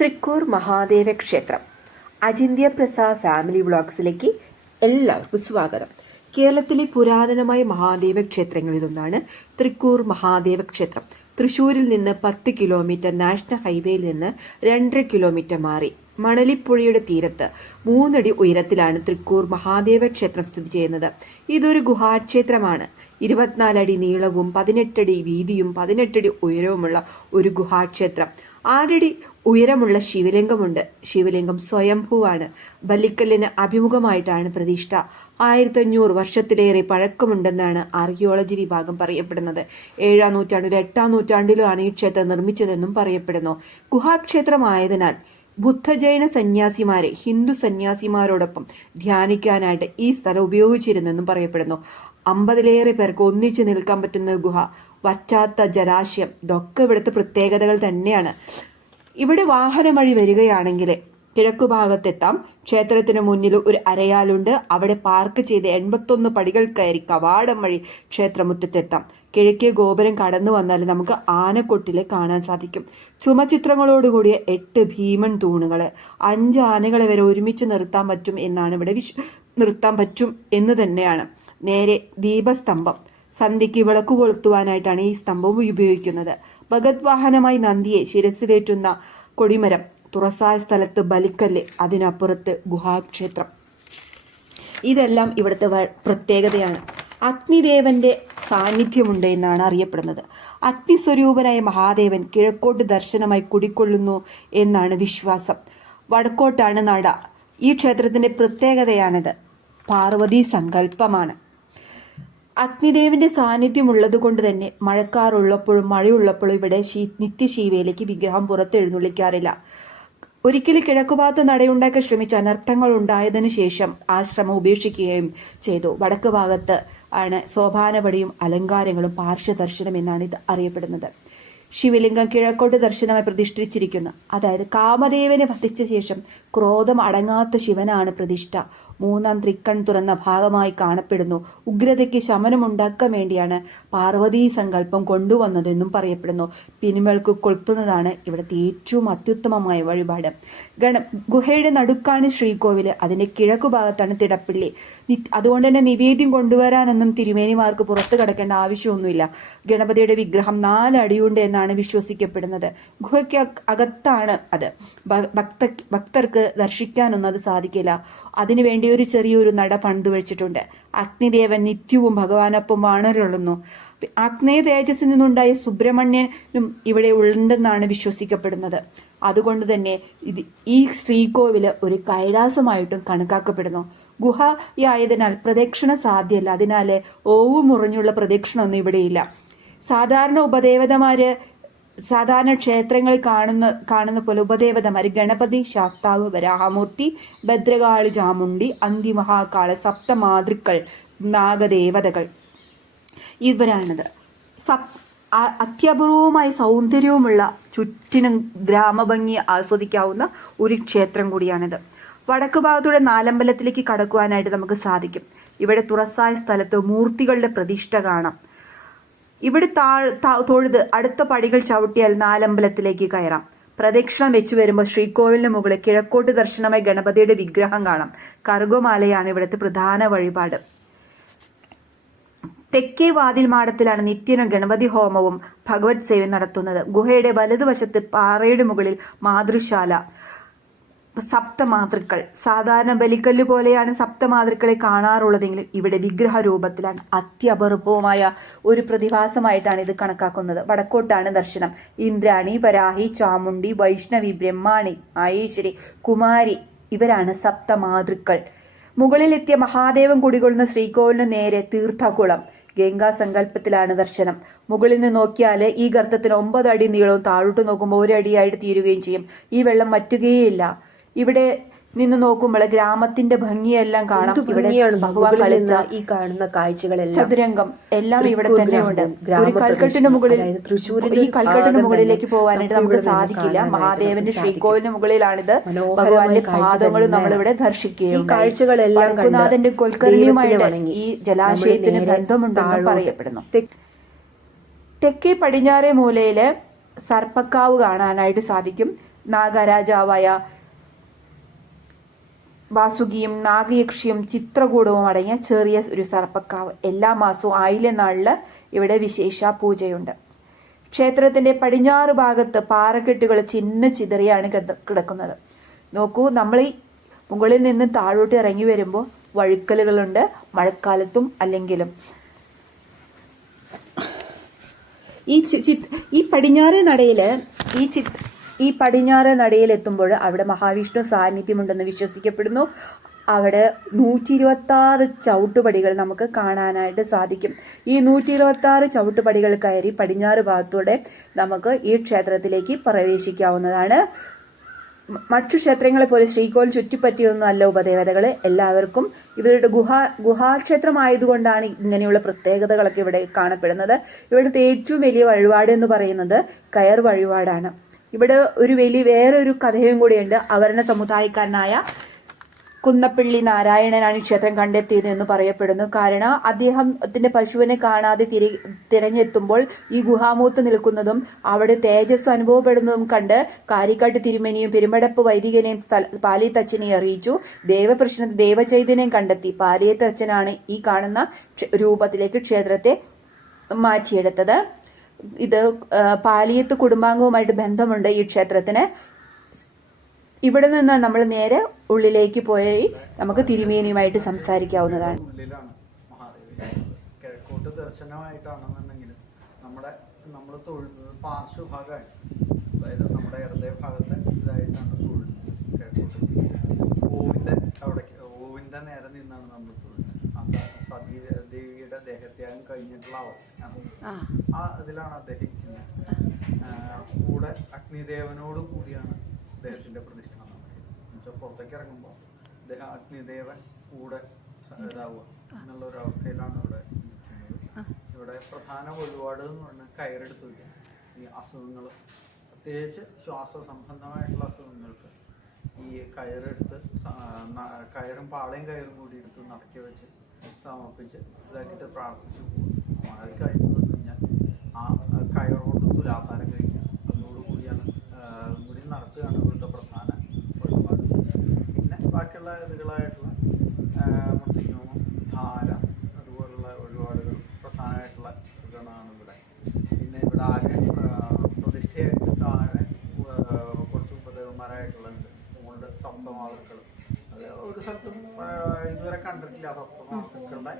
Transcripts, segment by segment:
തൃക്കൂർ മഹാദേവ ക്ഷേത്രം. അജിന്ത്യ പ്രസാദ് ഫാമിലി വ്ളോഗ്സിലേക്ക് എല്ലാവർക്കും സ്വാഗതം. കേരളത്തിലെ പുരാതനമായ മഹാദേവ ക്ഷേത്രങ്ങളിലൊന്നാണ് തൃക്കൂർ മഹാദേവ ക്ഷേത്രം. തൃശൂരിൽ നിന്ന് പത്ത് കിലോമീറ്റർ നാഷണൽ ഹൈവേയിൽ നിന്ന് രണ്ടര കിലോമീറ്റർ മാറി മണലിപ്പുഴയുടെ തീരത്ത് മൂന്നടി ഉയരത്തിലാണ് തൃക്കൂർ മഹാദേവ ക്ഷേത്രം സ്ഥിതി ചെയ്യുന്നത്. ഇതൊരു ഗുഹാക്ഷേത്രമാണ്. ഇരുപത്തിനാലടി നീളവും പതിനെട്ടടി വീതിയും പതിനെട്ടടി ഉയരവുമുള്ള ഒരു ഗുഹാക്ഷേത്രം. ആറടി ഉയരമുള്ള ശിവലിംഗമുണ്ട്. ശിവലിംഗം സ്വയംഭൂവാണ്. ബലിക്കല്ലിന് അഭിമുഖമായിട്ടാണ് പ്രതിഷ്ഠ. ആയിരത്തി അഞ്ഞൂറ് വർഷത്തിലേറെ പഴക്കമുണ്ടെന്നാണ് ആർക്കിയോളജി വിഭാഗം പറയപ്പെടുന്നത്. ഏഴാം നൂറ്റാണ്ടിലും എട്ടാം നൂറ്റാണ്ടിലുമാണ് ഈ ക്ഷേത്രം നിർമ്മിച്ചതെന്നും പറയപ്പെടുന്നു. ഗുഹാക്ഷേത്രമായതിനാൽ ബുദ്ധജൈന സന്യാസിമാരെ ഹിന്ദു സന്യാസിമാരോടൊപ്പം ധ്യാനിക്കാനായിട്ട് ഈ സ്ഥലം ഉപയോഗിച്ചിരുന്നെന്നും പറയപ്പെടുന്നു. അമ്പതിലേറെ പേർക്ക് ഒന്നിച്ചു നിൽക്കാൻ പറ്റുന്ന ഗുഹ. വറ്റാത്ത ജലാശയം. ഇതൊക്കെ ഇവിടുത്തെ പ്രത്യേകതകൾ തന്നെയാണ്. ഇവിടെ വാഹനം വഴി വരികയാണെങ്കിൽ കിഴക്കു ഭാഗത്തെത്താം ക്ഷേത്രത്തിന് മുന്നിൽ ഒരു അരയാലുണ്ട്. അവിടെ പാർക്ക് ചെയ്ത് എൺപത്തൊന്ന് പടികൾ കയറി കവാടം വഴി ക്ഷേത്രമുറ്റത്തെത്താം. കിഴക്കേ ഗോപുരം കടന്നു വന്നാൽ നമുക്ക് ആനക്കൊട്ടിലെ കാണാൻ സാധിക്കും. ചുമചിത്രങ്ങളോടുകൂടിയ എട്ട് ഭീമൻ തൂണുകൾ. അഞ്ച് ആനകളെ വരെ ഒരുമിച്ച് നിർത്താൻ പറ്റും എന്നാണ് ഇവിടെ വിശ്വ നിർത്താൻ പറ്റും എന്ന് തന്നെയാണ്. നേരെ ദീപസ്തംഭം. സന്ധ്യയ്ക്ക് വിളക്ക് കൊളുത്തുവാനായിട്ടാണ് ഈ സ്തംഭം ഉപയോഗിക്കുന്നത്. ഭഗത് വാഹനമായി നന്ദിയെ ശിരസിലേറ്റുന്ന കൊടിമരം. തുറസായ സ്ഥലത്ത് ബലിക്കല്ല് അതിനപ്പുറത്ത് ഗുഹാക്ഷേത്രം. ഇതെല്ലാം ഇവിടുത്തെ പ്രത്യേകതയാണ്. അഗ്നിദേവന്റെ സാന്നിധ്യമുണ്ട് എന്നാണ് അറിയപ്പെടുന്നത്. അഗ്നിസ്വരൂപനായ മഹാദേവൻ കിഴക്കോട്ട് ദർശനമായി കുടിക്കൊള്ളുന്നു എന്നാണ് വിശ്വാസം. വടക്കോട്ടാണ് നട. ഈ ക്ഷേത്രത്തിന്റെ പ്രത്യേകതയാണിത്. പാർവതി സങ്കല്പമാണ്. അഗ്നിദേവന്റെ സാന്നിധ്യം ഉള്ളതുകൊണ്ട് തന്നെ മഴക്കാറുള്ളപ്പോഴും മഴയുള്ളപ്പോഴും ഇവിടെ ശീ നിത്യശീവയിലേക്ക് വിഗ്രഹം പുറത്തെഴുന്നള്ളിക്കാറില്ല. ഒരിക്കലും കിഴക്കുഭാഗത്ത് നടയുണ്ടാക്കാൻ ശ്രമിച്ച അനർത്ഥങ്ങൾ ഉണ്ടായതിനു ശേഷം ആശ്രമം ഉപേക്ഷിക്കുകയും ചെയ്തു. വടക്ക് ഭാഗത്ത് ആണ് സോപാനപടിയും അലങ്കാരങ്ങളും പാർശ്വദർശനം എന്നാണ് ഇത് അറിയപ്പെടുന്നത്. ശിവലിംഗം കിഴക്കോട്ട് ദർശനമായി പ്രതിഷ്ഠിച്ചിരിക്കുന്നു. അതായത് കാമദേവനെ വധിച്ച ശേഷം ക്രോധം അടങ്ങാത്ത ശിവനാണ് പ്രതിഷ്ഠ. മൂന്നാം ത്രിക്കൺ തുറന്ന ഭാഗമായി കാണപ്പെടുന്നു. ഉഗ്രതയ്ക്ക് ശമനമുണ്ടാക്കാൻ വേണ്ടിയാണ് പാർവതീ സങ്കല്പം കൊണ്ടുവന്നതെന്നും പറയപ്പെടുന്നു. പിന്മേൾക്ക് കൊളുത്തുന്നതാണ് ഇവിടുത്തെ ഏറ്റവും അത്യുത്തമമായ വഴിപാട്. ഗണ ഗുഹയുടെ നടുക്കാണ് ശ്രീകോവിൽ അതിന്റെ കിഴക്കു ഭാഗത്താണ് തിടപ്പള്ളി അതുകൊണ്ട് തന്നെ നിവേദ്യം കൊണ്ടുവരാനൊന്നും തിരുമേനിമാർക്ക് പുറത്തു കിടക്കേണ്ട ആവശ്യമൊന്നുമില്ല. ഗണപതിയുടെ വിഗ്രഹം നാലടിയുണ്ട് എന്നാണ് വിശ്വസിക്കപ്പെടുന്നത്. ഗുഹയ്ക്ക് അകത്താണ് അത്. ഭക്ത ഭക്തർക്ക് ദർശിക്കാനൊന്നും അത് സാധിക്കില്ല. അതിനുവേണ്ടി ഒരു ചെറിയൊരു നട പണിതു വെച്ചിട്ടുണ്ട്. അഗ്നിദേവൻ നിത്യവും ഭഗവാനൊപ്പം വാണരുള്ളുന്നു അഗ്നേയ തേജസ്സിൽ നിന്നുണ്ടായ സുബ്രഹ്മണ്യനും ഇവിടെ ഉണ്ടെന്നാണ് വിശ്വസിക്കപ്പെടുന്നത്. അതുകൊണ്ട് തന്നെ ഇത് ഈ ശ്രീകോവിൽ ഒരു കൈലാസമായിട്ടും കണക്കാക്കപ്പെടുന്നു. ഗുഹയായതിനാൽ പ്രദക്ഷിണ സാധ്യമല്ല അതിനാൽ ഓവ് മുറിഞ്ഞുള്ള പ്രദക്ഷിണമൊന്നും ഇവിടെയില്ല. സാധാരണ ഉപദേവതമാര് സാധാരണ ക്ഷേത്രങ്ങളിൽ കാണുന്ന കാണുന്ന പോലെ മരി ഗണപതി ശാസ്താവ് വരാഹമൂർത്തി ഭദ്രകാളി ചാമുണ്ടി അന്തിമഹാകാള സപ്തമാതൃക്കൾ നാഗദേവതകൾ. ഇവരാണത്. സപ് അത്യപൂർവമായ സൗന്ദര്യവുമുള്ള ചുറ്റിനും ഗ്രാമഭംഗി ആസ്വദിക്കാവുന്ന ഒരു ക്ഷേത്രം കൂടിയാണിത്. വടക്ക് ഭാഗത്തൂടെ നാലമ്പലത്തിലേക്ക് കടക്കുവാനായിട്ട് നമുക്ക് സാധിക്കും. ഇവിടെ തുറസായ സ്ഥലത്ത് മൂർത്തികളുടെ പ്രതിഷ്ഠ കാണാം. ഇവിടെ താഴ് തൊഴുത് അടുത്ത പടികൾ ചവിട്ടിയാൽ നാലമ്പലത്തിലേക്ക് കയറാം. പ്രദക്ഷിണം വെച്ചു വരുമ്പോൾ ശ്രീകോവിലിന് മുകളിൽ കിഴക്കോട്ട് ദർശനമായി ഗണപതിയുടെ വിഗ്രഹം കാണാം. കർഗോമാലയാണ് ഇവിടുത്തെ പ്രധാന വഴിപാട്. തെക്കേ വാതിൽ മാടത്തിലാണ് നിത്യനും ഗണപതി ഹോമവും ഭഗവത് സേവയും നടത്തുന്നത്. ഗുഹയുടെ വലതുവശത്ത് പാറയുടെ മുകളിൽ മാതൃശാല. സപ്തമാതൃക്കൾ. സാധാരണ ബലിക്കല്ല് പോലെയാണ് സപ്തമാതൃക്കളെ കാണാറുള്ളതെങ്കിലും ഇവിടെ വിഗ്രഹ രൂപത്തിലാണ് അത്യപൂർവമായ ഒരു പ്രതിഭാസമായിട്ടാണ് ഇത് കണക്കാക്കുന്നത്. വടക്കോട്ടാണ് ദർശനം. ഇന്ദ്രാണി പരാഹി ചാമുണ്ടി വൈഷ്ണവി ബ്രഹ്മാണി മഹേശ്വരി കുമാരി ഇവരാണ് സപ്തമാതൃക്കൾ. മുകളിലെത്തിയ മഹാദേവൻ കുടികൊള്ളുന്ന ശ്രീകോവിലിന് നേരെ തീർത്ഥകുളം. ഗംഗാ സങ്കല്പത്തിലാണ് ദർശനം. മുകളിൽ നിന്ന് നോക്കിയാൽ ഈ ഗർത്തത്തിന് ഒമ്പത് അടി നീളവും താഴോട്ട് നോക്കുമ്പോൾ ഒരടിയായിട്ട് തീരുകയും ചെയ്യും. ഈ വെള്ളം മറ്റുകയേയില്ല. ഇവിടെ നിന്ന് നോക്കുമ്പോൾ ഗ്രാമത്തിന്റെ ഭംഗിയെല്ലാം കാണാം. ഇവിടെ ഭഗവാൻ കളിച്ച ഈ കാണുന്ന കാഴ്ചകളെല്ലാം. ചതുരംഗം എല്ലാം ഇവിടെ തന്നെ ഉണ്ട്. ഒരു കൽക്കെട്ടിന് മുകളിൽ തൃശ്ശൂർ ഈ കൽക്കെട്ടിന് മുകളിലേക്ക് പോകാനായിട്ട് നമുക്ക് സാധിക്കില്ല. മഹാദേവന്റെ ശ്രീകോവിലിന് മുകളിലാണിത്. ഭഗവാന്റെ പാദങ്ങളും. ഇവിടെ ദർശിക്കുകയും കാഴ്ചകളെല്ലാം വടക്കുനാഥന്റെ കൊൽക്കരണിയുമായിട്ട് ഈ ജലാശയത്തിന് ബന്ധമുണ്ടെന്ന് പറയപ്പെടുന്നു. തെക്കേ പടിഞ്ഞാറേ മൂലയിൽ സർപ്പക്കാവ് കാണാനായിട്ട് സാധിക്കും. നാഗരാജാവായ വാസുകിയും നാഗയക്ഷിയും ചിത്രകൂടവും അടങ്ങിയ ചെറിയ ഒരു സർപ്പക്കാവ് എല്ലാ മാസവും ആയിലെ നാളിൽ ഇവിടെ വിശേഷ പൂജയുണ്ട്. ക്ഷേത്രത്തിന്റെ പടിഞ്ഞാറ് ഭാഗത്ത് പാറക്കെട്ടുകൾ ചിന്ന ചിതറിയാണ് കിട- കിടക്കുന്നത്. നോക്കൂ നമ്മൾ ഈ മുകളിൽ നിന്ന് താഴോട്ട് ഇറങ്ങി വരുമ്പോൾ വഴുക്കലുകളുണ്ട് മഴക്കാലത്തും അല്ലെങ്കിലും. ഈ ചി- ഈ പടിഞ്ഞാറ് നടയിൽ ഈ ചിത് ഈ പടിഞ്ഞാറ് നടയിൽ എത്തുമ്പോൾ അവിടെ മഹാവിഷ്ണു സാന്നിധ്യമുണ്ടെന്ന് വിശ്വസിക്കപ്പെടുന്നു. അവിടെ നൂറ്റി ഇരുപത്താറ് ചവിട്ടുപടികൾ നമുക്ക് കാണാനായിട്ട് സാധിക്കും. ഈ നൂറ്റി ഇരുപത്താറ് ചവിട്ടുപടികൾ കയറി പടിഞ്ഞാറ് ഭാഗത്തൂടെ നമുക്ക് ഈ ക്ഷേത്രത്തിലേക്ക് പ്രവേശിക്കാവുന്നതാണ്. മറ്റു ക്ഷേത്രങ്ങളെ പോലെ ശ്രീകോവിൽ ചുറ്റിപ്പറ്റിയൊന്നും അല്ല ഉപദേവതകൾ എല്ലാവർക്കും ഇവരുടെ ഗുഹാ ഗുഹാക്ഷേത്രമായതുകൊണ്ടാണ് ഇങ്ങനെയുള്ള പ്രത്യേകതകളൊക്കെ ഇവിടെ കാണപ്പെടുന്നത്. ഇവിടുത്തെ ഏറ്റവും വലിയ വഴിപാട് എന്ന് പറയുന്നത് കയർ വഴിപാടാണ്. ഇവിടെ ഒരു വലിയ വേറൊരു കഥയും കൂടിയുണ്ട്. അവർണ സമുദായക്കാരനായ കുന്നപ്പള്ളി നാരായണനാണ് ഈ ക്ഷേത്രം കണ്ടെത്തിയത് എന്ന് പറയപ്പെടുന്നു. കാരണം അദ്ദേഹത്തിന്റെ പശുവിനെ കാണാതെ തിരി തിരഞ്ഞെത്തുമ്പോൾ ഈ ഗുഹാമൂത്ത് നിൽക്കുന്നതും അവിടെ തേജസ് അനുഭവപ്പെടുന്നതും കണ്ട് കാരിക്കാട്ട് തിരുമേനിയും പെരുമടപ്പ് വൈദികനെയും പാലിയ തച്ചനെയും അറിയിച്ചു. ദേവപ്രശ്ന ദേവചൈതന്യം കണ്ടെത്തി. പാലിയത്തച്ഛനാണ് ഈ കാണുന്ന രൂപത്തിലേക്ക് ക്ഷേത്രത്തെ മാറ്റിയെടുത്തത്. ഇത് പാലിയത്ത് കുടുംബാംഗവുമായിട്ട് ബന്ധമുണ്ട് ഈ ക്ഷേത്രത്തിന്. ഇവിടെ നിന്ന് നമ്മൾ നേരെ ഉള്ളിലേക്ക് പോയി നമുക്ക് തിരുമേനിയുമായിട്ട് സംസാരിക്കാവുന്നതാണ്. കിഴക്കോട്ട് നമ്മുടെ നമ്മൾ അതായത് നമ്മുടെ നേരെ നിന്നാണ് നമ്മൾ തൊഴിൽ സതീ ദേവിയുടെ ദേഹത്യാഗം കഴിഞ്ഞിട്ടുള്ള അവസ്ഥ. ആ. ഇതിലാണ് അദ്ദേഹം ഇരിക്കുന്നത്. കൂടെ അഗ്നിദേവനോട് കൂടിയാണ് അദ്ദേഹത്തിന്റെ പ്രതിഷ്ഠ എന്നുവെച്ചാൽ പുറത്തേക്ക് ഇറങ്ങുമ്പോൾ അദ്ദേഹം അഗ്നിദേവൻ കൂടെ ഇതാവുക. എന്നുള്ള ഒരു അവസ്ഥയിലാണ് ഇവിടെ ഇവിടെ പ്രധാന ഒരുപാട് എന്ന് പറഞ്ഞാൽ കയറെടുത്തില്ല വയ്ക്കുക. ഈ അസുഖങ്ങൾ പ്രത്യേകിച്ച് ശ്വാസ സംബന്ധമായിട്ടുള്ള അസുഖങ്ങൾക്ക് ഈ കയറെടുത്ത് കയറും പാളയും കയറും കൂടി എടുത്ത് നടക്കി വെച്ച് സമർപ്പിച്ച് ഇതാക്കിയിട്ട് പ്രാർത്ഥിച്ചു അത് കഴിഞ്ഞു കഴിഞ്ഞാൽ ആ കയറോട് തുലാഭാരം കഴിക്കുക അതോടുകൂടിയാണ് കൂടി നടത്തുകയാണ് ഇവരുടെ പ്രധാന വഴിപാട്. പിന്നെ ബാക്കിയുള്ള ഇതുകളായിട്ടുള്ള മുത്തിഞ്ഞോമം ധാര അതുപോലുള്ള വഴിപാടുകൾ പ്രധാനമായിട്ടുള്ള ഇതാണ് ഇവിടെ. പിന്നെ ഇവിടെ ആകെ പ്രതിഷ്ഠയായിട്ട് താഴെ കുറച്ച് ഉപദേവന്മാരായിട്ടുള്ളത് മുകളിൽ സപ്തമാതൃക്കൾ അത് ഒരു സ്ഥലത്തും ഇതുവരെ കണ്ടിട്ടില്ല. സപ്തമാതൃക്കളുടെ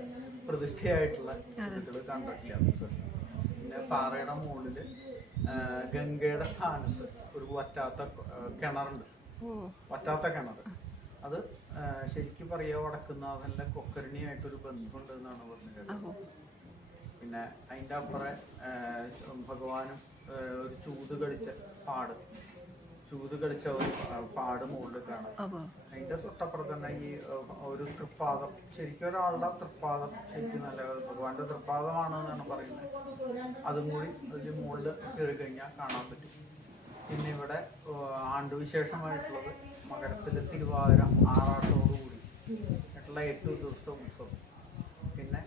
പ്രതിഷ്ഠയായിട്ടുള്ള ഇതുകൾ കണ്ടിട്ടില്ല. പിന്നെ പാറയുടെ മുകളിൽ ഗംഗയുടെ സ്ഥാനത്ത് ഒരു വറ്റാത്ത കിണറുണ്ട്. വറ്റാത്ത കിണർ അത് ശരിക്കും പറയുക വടക്കുന്നാഥന്റെ കൊക്കരണിയായിട്ടൊരു ബന്ധമുണ്ട് എന്നാണ് പറഞ്ഞത് പിന്നെ അതിന്റെ അപ്പുറം ഭഗവാനും ഒരു ചൂത് കളിച്ച പാട്. ചൂത് കളിച്ച ഒരു പാട് മുകളിൽ കാണാം അതിന്റെ തൊട്ടപ്പുറത്ത് തന്നെ ഈ ഒരു തൃപ്പാദം. ശരിക്കും ഒരാളുടെ തൃപ്പാദം ശരിക്കും നല്ല ഭഗവാന്റെ തൃപ്പാദമാണ് എന്നാണ് പറയുന്നത്. അതും കൂടി അതിൽ മുകളിൽ കയറി കഴിഞ്ഞാൽ കാണാൻ പറ്റും. പിന്നെ ഇവിടെ ആണ്ടുവിശേഷമായിട്ടുള്ളത് മകരത്തിലെ തിരുവാതിര ആറാട്ടോടുകൂടി. ആയിട്ടുള്ള എട്ട് ദിവസത്തെ ഉത്സവം. പിന്നെ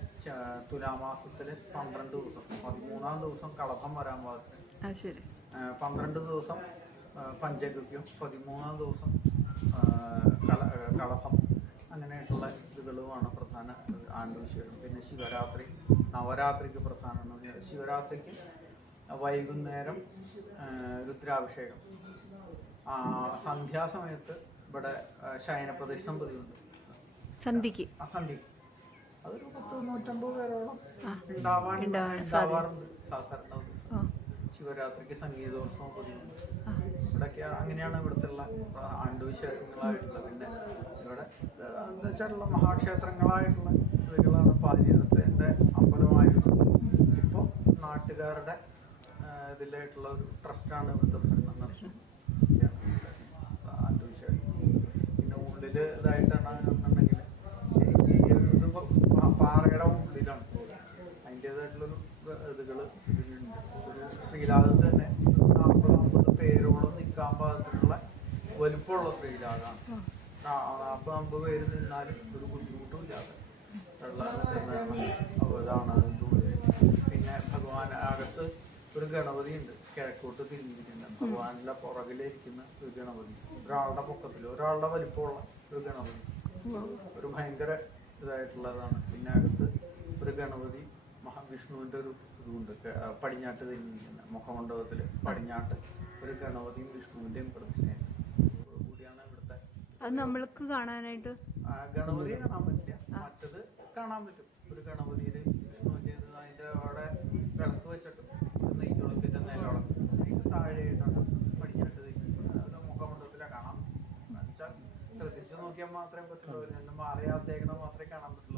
തുലാമാസത്തിലെ പന്ത്രണ്ട് ദിവസം. പതിമൂന്നാം ദിവസം കളഭം വരാൻ പാകത്തിന്. പന്ത്രണ്ട് ദിവസം പഞ്ചഗവ്യം പതിമൂന്നാം ദിവസം കള കളഭം അങ്ങനെയായിട്ടുള്ള ഇതുകളുമാണ് പ്രധാന ആണ്ടുവിശേഷം പിന്നെ ശിവരാത്രി നവരാത്രിക്ക് പ്രധാനമാണ് ശിവരാത്രിക്ക് വൈകുന്നേരം രുദ്രാഭിഷേകം. സന്ധ്യാസമയത്ത് ഇവിടെ ശയന ശയനപ്രതിഷ്ഠം പതിവുണ്ട്. സന്ധിക്ക് സന്ധ്യ അതൊരു പത്ത് നൂറ്റമ്പത് പേരോളം ഉണ്ടാവാറുണ്ട് സാധാരണ ശിവരാത്രിക്ക് സംഗീതോത്സവം പതിവുണ്ട്. ഇവിടെയൊക്കെ അങ്ങനെയാണ് ഇവിടുത്തെ ആണ്ടുവിശേഷങ്ങളായിട്ടുള്ള പിന്നെ ഇവിടെ എന്താ വെച്ചാലുള്ള മഹാക്ഷേത്രങ്ങളായിട്ടുള്ള ഇതുകളാണ് പാലിയത്തെ അമ്പലമായിട്ടുള്ളത്. ഇപ്പോൾ നാട്ടുകാരുടെ ഇതിലായിട്ടുള്ള ഒരു ട്രസ്റ്റാണ് ഇവിടുത്തെ ഭരണം ആണ്ടുവിശേഷം പിന്നെ ഉള്ളിൽ ഇതായിട്ടാണ് എന്നുണ്ടെങ്കിൽ ഇത് പാറയുടെ ഉള്ളിലാണ്. അതിന്റേതായിട്ടുള്ളൊരു ഇതുകൾ ഒരു ശ്രീലാകത്ത് തന്നെ നാൽപ്പത് സ്ത്രീ വലുപ്പമുള്ള ശ്രീലാകാണ് നാൽപ്പത് അമ്പത് പേര് നിന്നാലും ഒരു ബുദ്ധിമുട്ടും ഇല്ലാതെ അതാണ് പിന്നെ ഭഗവാൻ അകത്ത് ഒരു ഗണപതി ഉണ്ട്. കിഴക്കോട്ട് തിരിഞ്ഞിരിക്കുന്നത് ഭഗവാനിലെ പുറകിലിരിക്കുന്ന ഒരു ഗണപതി. ഒരാളുടെ പൊക്കത്തിൽ ഒരാളുടെ വലിപ്പമുള്ള ഒരു ഗണപതി. ഒരു ഭയങ്കര ഇതായിട്ടുള്ളതാണ്. പിന്നെ അടുത്ത് ഒരു ഗണപതി മഹാവിഷ്ണുവിന്റെ ഒരു ഇതുണ്ട്. പടിഞ്ഞാട്ട് തിരിഞ്ഞിരിക്കുന്ന. മുഖമണ്ഡപത്തിൽ പടിഞ്ഞാട്ട്. ഒരു ഗണപതിയും വിഷ്ണുവിന്റെയും പ്രതിഷ്ഠയാണ് കൂടിയാണ് ഇവിടുത്തെ അത് നമ്മൾക്ക് കാണാനായിട്ട്? ഗണപതിയെ കാണാൻ പറ്റില്ല. മറ്റത് കാണാൻ പറ്റും. ഒരു ഗണപതിയിൽ വിഷ്ണുവിന്റെ അതിന്റെ അവിടെ വിളക്ക് വെച്ചിട്ട് നെയ്യുളത്തിന്റെ നിലവിളക്ക് അതിന്റെ താഴെയായിട്ടാണ് പടിഞ്ഞാട്ട് തിരിഞ്ഞിരിക്കുന്നത് അത് മുഖമണ്ഡപത്തിലെ കാണാം. എന്നുവെച്ചാൽ ശ്രദ്ധിച്ചു നോക്കിയാൽ മാത്രമേ പറ്റുള്ളൂ. മാറിയാത്തേക്കണ മാത്രമേ കാണാൻ പറ്റുള്ളൂ.